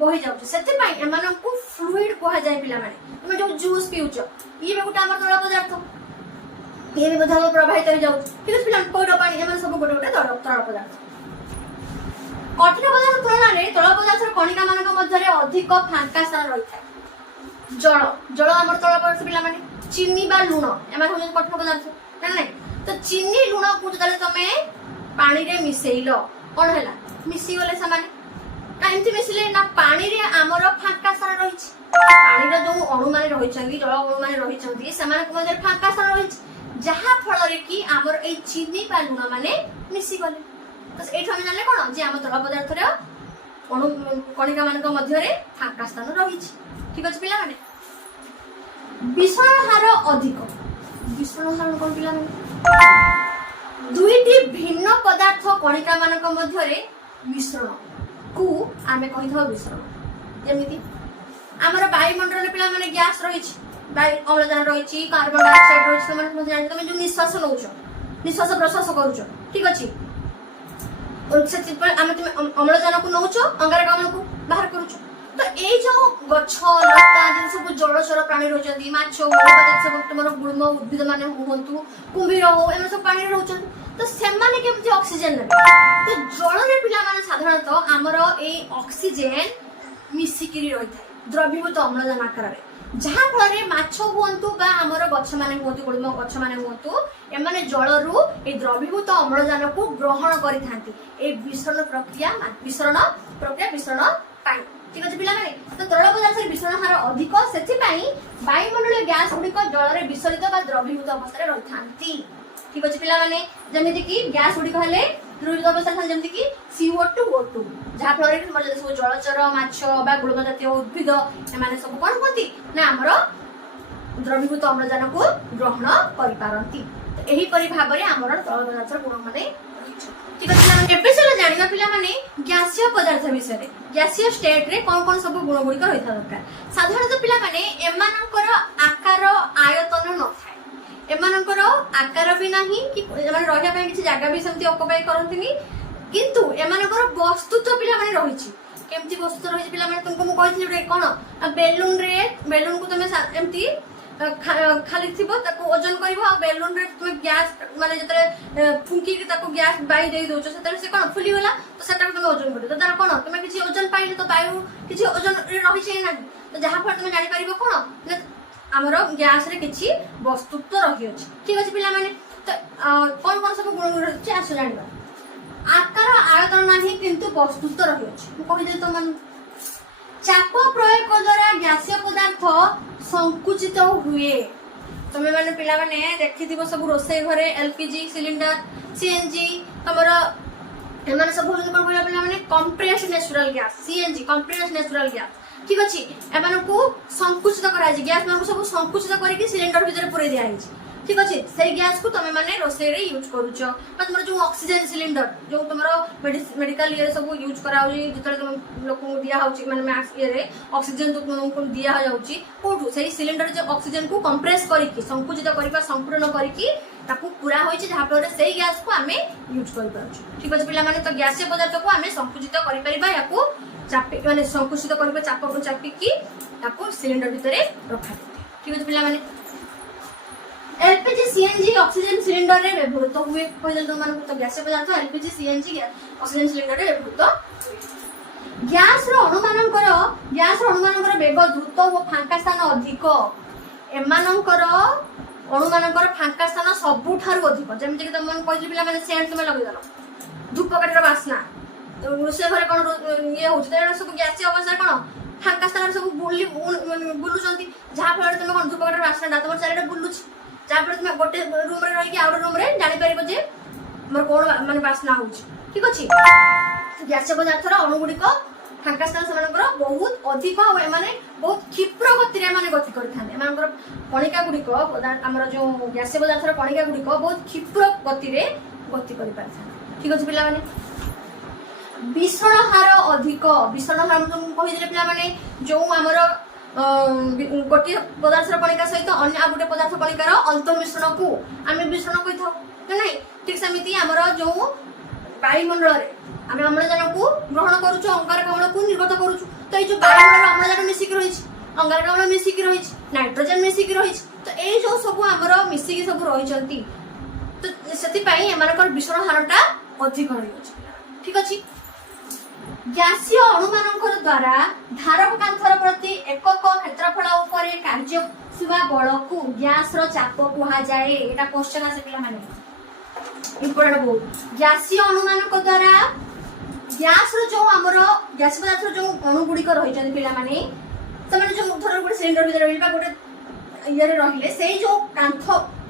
ବୋହି ଯାଉଛି, ସେଥିପାଇଁ ଏମାନଙ୍କୁ ଫ୍ଲୁଇଡ କୁହାଯାଏ। ପିଲାମାନେ, ତମେ ଯୋଉ ଜୁସ୍ ପିଉଛ ଇଏ ବି ଗୋଟେ ଆମର ତରଳ ପଦାର୍ଥ, ଇଏ ବି ମଧ୍ୟ ପ୍ରବାହିତ ହେଇଯାଉଛି। ଠିକ ଅଛି ପିଲାମାନେ, ପଇଡ଼ ପାଣି ଏମାନେ ସବୁ ଗୋଟେ ଗୋଟେ ତରଳ ପଦାର୍ଥ। କଠିନ ପଦାର୍ଥ ତୁଳନାରେ ତରଳ ପଦାର୍ଥର କଣିକା ମାନଙ୍କ ମଧ୍ୟରେ ଅଧିକ ଫାଙ୍କା ସ୍ଥାନ ରହିଥାଏ। ଜଳ ଆମର ତରଳ ପଦାର୍ଥ ପିଲାମାନେ, ଚିନି ବା ଲୁଣ ଏମାନେ ହଉଛନ୍ତି କଠିନ ପଦାର୍ଥ, ନା ନାଇଁ? ତ ଚିନି ଲୁଣକୁ ଯେତେବେଳେ ତମେ ପାଣିରେ ମିଶେଇଲ, କଣ ହେଲା? ମିଶିଗଲେ ସେମାନେ। ଏମିତି ମିଶିଲେ ନା, ପାଣିରେ ଆମର ଫାଙ୍କା ସ୍ଥାନ ରହିଛି, ପାଣିର ଯୋଉ ଅଣୁମାନେ ରହିଛନ୍ତି, ଜଳ ଅଣୁମାନେ ରହିଛନ୍ତି, ସେମାନଙ୍କ ମଧ୍ୟରେ ଫାଙ୍କା ସ୍ଥାନ ରହିଛି, ଯାହା ଫଳରେ କି ଆମର ଏଇ ଚିନି ବା ଲୁଣ ମାନେ ମିଶିଗଲେ। ତ ଏଇଠୁ ଆମେ ଜାଣିଲେ କଣ, ଯେ ଆମ ତରଳ ପଦାର୍ଥର କଣିକା ମାନଙ୍କ ମଧ୍ୟରେ ଫାଙ୍କା ସ୍ଥାନ ରହିଛି। ଠିକ ଅଛି ପିଲାମାନେ। ବିଷରଣ ହାର ଅଧିକ। ବିଷରଣ ହାର କଣ ପିଲାମାନେ? ଦୁଇଟି ଭିନ୍ନ ପଦାର୍ଥ କଣିକା ମାନଙ୍କ ମଧ୍ୟରେ ମିଶ୍ରଣ କୁ ଆମେ କହିଥାଉ ବିଷରଣ। ଯେମିତି ଆମର ବାୟୁମଣ୍ଡଳରେ ପିଲାମାନେ ଗ୍ୟାସ ରହିଛି, ଅମ୍ଳଜାନ ରହିଛି, କାର୍ବନ ଡାଇଅକ୍ସାଇଡ ରହିଛି, ସେମାନେ ତମେ ଯୋଉ ନିଶ୍ୱାସ ନଉଛ, ନିଶ୍ୱାସ ପ୍ରଶ୍ୱାସ କରୁଛ, ଠିକ ଅଛି, ସେଥିପାଇଁ ଆମେ ତମେ ଅମ୍ଳଜାନକୁ ନଉଛ, ଅଙ୍ଗାରକାମ୍ଳକୁ ବାହାର କରୁଛ। ତ ଏଇ ଯୋଉ ଗଛ ଲତା ଯେତେ ସବୁ ଜଳଚର ପ୍ରାଣୀ ରହିଛନ୍ତି, ମାଛ ହଉ ବା ସବୁ ତୁମର ଗୁଳ୍ମ ଉଦ୍ଭିଦ ମାନେ ହୁଅନ୍ତୁ, କୁମ୍ଭୀର ହଉ, ଏମାନେ ସବୁ ପାଣିରେ ରହୁଛନ୍ତି। ତ ସେମାନେ କେମିତି ଅକ୍ସିଜେନ ନେବେ? ତ ଜଳରେ ପିଲାମାନେ ସାଧାରଣତଃ ଆମର ଏଇ ଅକ୍ସିଜେନ ମିଶିକିରି ରହିଥାଏ ଦ୍ରବୀଭୂତ ଅମ୍ଳଜାନ ଆକାରରେ, ଯାହା ଫଳରେ ମାଛ ହୁଅନ୍ତୁ ବା ଆମର ଗଛ ମାନେ ହୁଅନ୍ତୁ, ଗୁଳ୍ମ ଗଛ ମାନେ ହୁଅନ୍ତୁ, ଏମାନେ ଜଳରୁ এই দ্রবীভূত অম্লজানକୁ ଗ୍ରହଣ କରିଥାନ୍ତି এই ବିଷରଣ ପ୍ରକ୍ରିୟା ପାଇଁ। ঠিক ଅଛି ପିଲାମାନେ, ତ ତରଳ ପଦାର୍ଥରେ ବିଷରଣ ହାର ଅଧିକ, ସେଥିପାଇଁ ବାୟୁମଣ୍ଡଳୀୟ ଗ୍ୟାସ ଗୁଡ଼ିକ ଜଳରେ ବିସରିତ ବା ଦ୍ରବୀଭୂତ ଅବସ୍ଥାରେ ରହିଥାନ୍ତି। ଠିକ ଅଛି ପିଲାମାନେ, ଯେମିତି କି ଗ୍ୟାସ ଗୁଡ଼ିକ ହେଲେ ଦ୍ରବୀଭୂତ ଅବସ୍ଥାରେ ଥାନ୍ତି, ଯେମିତି କି CO2 O2, ଯାହା ଫଳରେ ଆମର ସବୁ ଜଳଚର, ମାଛ ବା ଗୁଳ୍ମ ଜାତୀୟ ଉଦ୍ଭିଦ ଏମାନେ ସବୁ କଣ ହୁଅନ୍ତି ନା ଆମର ଦ୍ରବୀଭୂତ ଅମ୍ଳଜାନକୁ ଗ୍ରହଣ କରିପାରନ୍ତି। ଏହିପରି ଭାବରେ ଆମର ତରଳ ପଦାର୍ଥର ଗୁଣ ମାନେ ରହିଛି। ଠିକ ଅଛି ପିଲାମାନେ, ଏବେ ଚାଲ ଜାଣିବା ପିଲାମାନେ ଗ୍ୟାସୀୟ ପଦାର୍ଥ ବିଷୟରେ। ଗ୍ୟାସୀୟ ଷ୍ଟେଟ ରେ କଣ କଣ ସବୁ ଗୁଣ ଗୁଡ଼ିକ ରହିଥିବା ଦରକାର। ସାଧାରଣତଃ ପିଲାମାନେ ଏମାନଙ୍କର ଆକାର ଆୟତନ ନଥାଏ, ଏମାନଙ୍କର ଆକାର ବି ନାହିଁ କି ଏମାନେ ରହିବା ପାଇଁ କିଛି ଜାଗା ବି ସେମିତି ଅକୁପାଇ କରନ୍ତିନି, କିନ୍ତୁ ଏମାନଙ୍କର ବସ୍ତୁତ୍ୱ ପିଲାମାନେ ରହିଛି। କେମିତି ବସ୍ତୁତ୍ୱ ରହିଛି ପିଲାମାନେ, ତୁମକୁ ମୁଁ କହିଥିଲି ଗୋଟେ କଣ, ବେଲୁନକୁ ତମେ ଏମିତି ଖାଲି ଥିବ, ତାକୁ ଓଜନ କରିବ, ଆଉ ବେଲୁନ ରେ ତୁମେ ଗ୍ୟାସ ମାନେ ଯେତେବେଳେ ଫୁଙ୍କିକି ତାକୁ ଗ୍ୟାସ ବାୟୁ ଦେଇ ଦଉଛ, ସେତେବେଳେ ସେ କଣ ଫୁଲିଗଲା, ତ ସେଟାକୁ ତମେ ଓଜନ କରିବ, ତ ତାର କଣ ତମେ କିଛି ଓଜନ ପାଇଲେ, ତ ବାୟୁ କିଛି ଓଜନ ରହିଛି ନାହିଁ, ତ ଯାହା ଫଳରେ ତମେ ଜାଣିପାରିବ କଣ ନା ଆମର ଗ୍ୟାସ ରେ କିଛି ବସ୍ତୁତ୍ୱ ରହିଅଛି। ଠିକ ଅଛି ପିଲାମାନେ, ତ କଣ କଣ ସବୁ ଗୁଣ ରହିଛି ଆସ ଜାଣିବା। ଆକାର ଆୟତନ ନାହିଁ କିନ୍ତୁ ବସ୍ତୁତ୍ୱ ରହିଅଛି, ମୁଁ କହିଦେଲି ତମମାନଙ୍କୁ। ଚାପ ପ୍ରୟୋଗ ଦ୍ୱାରା ଗ୍ୟାସୀୟ ପଦାର୍ଥ ସଂକୁଚିତ ହୁଏ। ତମେ ମାନେ ପିଲାମାନେ ଦେଖିଥିବ ସବୁ ରୋଷେଇ ଘରେ LPG ସିଲିଣ୍ଡର, CNG, ତମର ଏମାନେ ସବୁ ହଉଛନ୍ତି କଣ କହିଲା ପିଲାମାନେ compressed natural gas, CNG compressed natural gas. ଠିକ ଅଛି, ଏମାନଙ୍କୁ ସଂକୁଚିତ କରାଯାଇଛି, ଗ୍ୟାସ ମାନଙ୍କୁ ସବୁ ସଂକୁଚିତ କରିକି ସିଲିଣ୍ଡର ଭିତରେ ପୁରେଇ ଦିଆଯାଇଛି। ঠিক আছে, সেই গ্যাসକୁ ତମେ ମାନେ ରୋଷେଇରେ ୟୁଜ୍ କରୁଛ, ବା ତମର ଯୋଉ ଅକ୍ସିଜେନ ସିଲିଣ୍ଡର ଯୋଉ ତମର ମେଡିକାଲ ଇଏରେ ସବୁ ୟୁଜ୍ କରାହଉଛି, ଯେତେବେଳେ ତମ ଲୋକଙ୍କୁ ଦିଆହଉଛି ମାନେ ମାସ୍କ ଇଏରେ ଅକ୍ସିଜେନ ତୁମକୁ ଦିଆଯାଉଛି, କୋଉଠୁ ସେଇ ସିଲିଣ୍ଡର ଯୋଉ ଅକ୍ସିଜେନକୁ କମ୍ପ୍ରେସ କରିକି ସଂକୁଚିତ କରିବା ସଂପୂର୍ଣ୍ଣ କରିକି ତାକୁ ପୁରା ହୋଇଛି, ଯାହା ଫଳରେ ସେଇ ଗ୍ୟାସକୁ ଆମେ ୟୁଜ୍ କରିପାରୁଛୁ। ଠିକ ଅଛି ପିଲାମାନେ, ତ ଗ୍ୟାସୀୟ ପଦାର୍ଥକୁ ଆମେ ସଂକୁଚିତ କରିପାରିବା, ୟାକୁ ଚାପି ମାନେ ସଂକୁଚିତ କରିବା, ଚାପକୁ ଚାପିକି ତାକୁ ସିଲିଣ୍ଡର ଭିତରେ ରଖାଯାଏ। ଠିକ ଅଛି ପିଲାମାନେ, एलपीजी सीएनजी ऑक्सीजन सिलिंडर रे व्यवहृत हुए, कहले तो मानक तो गैस पदार्थ एलपीजी सीएनजी ऑक्सीजन सिलिंडर रे व्यवहृत। गैस रो अनुमानकर वेग द्रुत और फांका स्थान अधिक, एमानकर ଅଣୁମାନଙ୍କର ଫାଙ୍କା ସ୍ଥାନ ସବୁଠାରୁ ଅଧିକ। ଯେମିତିକି ତମେ କହିଥିଲି ପିଲାମାନେ ସେଣ୍ଟ ତୁମେ ଲଗେଇଦେଲ, ଧୂପକାଠିର ବାସ୍ନା, ରୋଷେଇ ଘରେ କଣ ଇଏ ହଉଛି, ତ ଏଇଟା ସବୁ ଗ୍ୟାସୀୟ ଅବସ୍ଥାରେ କଣ ଫାଙ୍କା ସ୍ଥାନରେ ସବୁ ବୁଲୁଛନ୍ତି, ଯାହା ଫଳରେ ତମେ କଣ ଧୂପକାଠିର ବାସ୍ନାଟା ତମର ଚାରିଆଡେ ବୁଲୁଛି, ଯାହା ଫଳରେ ତୁମେ ଗୋଟେ ରୁମରେ ରହିକି ଆଉ ଗୋଟେ ରୁମରେ ଜାଣିପାରିବ ଯେ ଆମର କଣ ମାନେ ବାସ୍ନା ହଉଛି। ଠିକ ଅଛି, ଗ୍ୟାସୀୟ ପଦାର୍ଥର ଅଣୁ ଗୁଡ଼ିକ ଫାଙ୍କା ସ୍ଥାନ ସେମାନଙ୍କର ବହୁତ ଅଧିକ ଆଉ ଏମାନେ ବହୁତ କ୍ଷିପ୍ର ଗତିରେ ଏମାନେ ଗତି କରିଥାନ୍ତି। ଏମାନଙ୍କର କଣିକା ଗୁଡ଼ିକ ଆମର ଯୋଉ ଗ୍ୟାସୀୟ ପଦାର୍ଥର କଣିକା ଗୁଡ଼ିକ ବହୁତ କ୍ଷିପ୍ର ଗତିରେ ଗତି କରିପାରିଥାନ୍ତି। ଠିକ ଅଛି ପିଲାମାନେ, ବିଷଣ ହାର ଅଧିକ। ବିଷଣ ହାର ମୁଁ କହିଦେଲି ପିଲାମାନେ, ଯୋଉ ଆମର ଗୋଟିଏ ପଦାର୍ଥର କଣିକା ସହିତ ଅନ୍ୟ ଆଉ ଗୋଟେ ପଦାର୍ଥ କଣିକାର ଅନ୍ତଃମିଶ୍ରଣକୁ ଆମେ ବିଷଣ କହିଥାଉ ନା ନାଇଁ। ଠିକ ସେମିତି ଆମର ଯୋଉ ବାୟୁମଣ୍ଡଳରେ ଆମେ ଅମ୍ଳଜାନକୁ ଗ୍ରହଣ କରୁଛୁ, ଅଙ୍ଗାରକାମ୍ଳକୁ ନିର୍ଗତ କରୁଛୁ, ତ ଏଇ ଯୋଉ ବାୟୁମଣ୍ଡଳରେ ଅମ୍ଳଜାନ ମିଶିକି ରହିଛି, ଅଙ୍ଗାରକାମ୍ଳ ମିଶିକି ରହିଛି, ନାଇଟ୍ରୋଜେନ ମିଶିକି ରହିଛି, ତ ଏଇ ଯୋଉ ସବୁ ଆମର ମିଶିକି ସବୁ ରହିଛନ୍ତି, ତ ସେଥିପାଇଁ ଏମାନଙ୍କର ବିଷଣ ହାରଟା ଅଧିକ ରହିଅଛି। ଠିକ ଅଛି, ଗ୍ୟାସୀୟ ଅଣୁମାନଙ୍କ ଦ୍ୱାରା ଧାରକ କାନ୍ଥର ପ୍ରତି ଏକକ କ୍ଷେତ୍ରଫଳ ଉପରେ କାର୍ଯ୍ୟ କରୁଥିବା ବଳକୁ ଗ୍ୟାସର ଚାପ କୁହାଯାଏ। ଏଇଟା କ୍ୱେଶ୍ଚନ ଆସେ ପିଲାମାନେ, ଇମ୍ପୋର୍ଟାଣ୍ଟ ବହୁତ। ଗ୍ୟାସୀୟ ଅଣୁମାନଙ୍କ ଦ୍ୱାରା ଗ୍ୟାସର ଯୋଉ ଆମର ଗ୍ୟାସ ପଦାର୍ଥର ଯୋଉ ଅଣୁ ଗୁଡ଼ିକ ରହିଛନ୍ତି ପିଲାମାନେ, ସେମାନେ ଯୋଉ ଧର ଗୋଟେ ସିଲିଣ୍ଡର ଭିତରେ ରହିଲେ ବା ଗୋଟେ ଇଏରେ ରହିଲେ, ସେଇ ଯୋଉ କାନ୍ଥ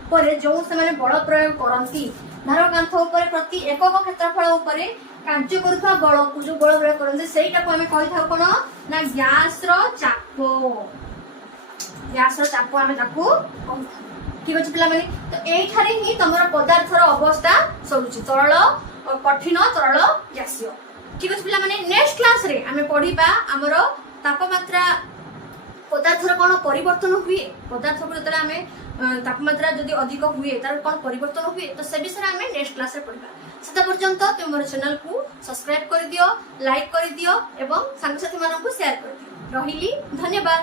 ଉପରେ ଯୋଉ ସେମାନେ ବଳ ପ୍ରୟୋଗ କରନ୍ତି, ଧାରକ କାନ୍ଥ ଉପରେ ପ୍ରତି ଏକକ କ୍ଷେତ୍ରଫଳ ଉପରେ କାର୍ଯ୍ୟ କରୁଥିବା ବଳକୁ ଯୋଉ ବଳ ପ୍ରୟୋଗ କରନ୍ତି ସେଇଟାକୁ ଆମେ କହିଥାଉ କଣ ନା ଗ୍ୟାସର ଚାପ। ଗ୍ୟାସର ଚାପ ଆମେ ତାକୁ କହିଥାଉ। ଠିକ ଅଛି ପିଲାମାନେ, ତ ଏଇଠାରେ ହିଁ ତମର ପଦାର୍ଥର ଅବସ୍ଥା ସରୁଛି, ତରଳ, କଠିନ, ତରଳ, ଗ୍ୟାସୀୟ। ଠିକ ଅଛି ପିଲାମାନେ, ନେକ୍ସଟ କ୍ଲାସରେ ଆମେ ପଢିବା ଆମର ତାପମାତ୍ରା, ପଦାର୍ଥର କଣ ପରିବର୍ତ୍ତନ ହୁଏ, ପଦାର୍ଥକୁ ଯେତେବେଳେ ଆମେ ତାପମାତ୍ରା ଯଦି ଅଧିକ ହୁଏ ତାର କଣ ପରିବର୍ତ୍ତନ ହୁଏ, ତ ସେ ବିଷୟରେ ଆମେ ନେକ୍ସଟ କ୍ଲାସରେ ପଢିବା। ସେତେ ପର୍ଯ୍ୟନ୍ତ ତୁମ ମୋର ଚ୍ୟାନେଲକୁ ସବସ୍କ୍ରାଇବ କରିଦିଅ, ଲାଇକ୍ କରିଦିଅ ଏବଂ ସାଙ୍ଗସାଥୀ ମାନଙ୍କୁ ସେୟାର କରିଦିଅ। ରହିଲି, ଧନ୍ୟବାଦ।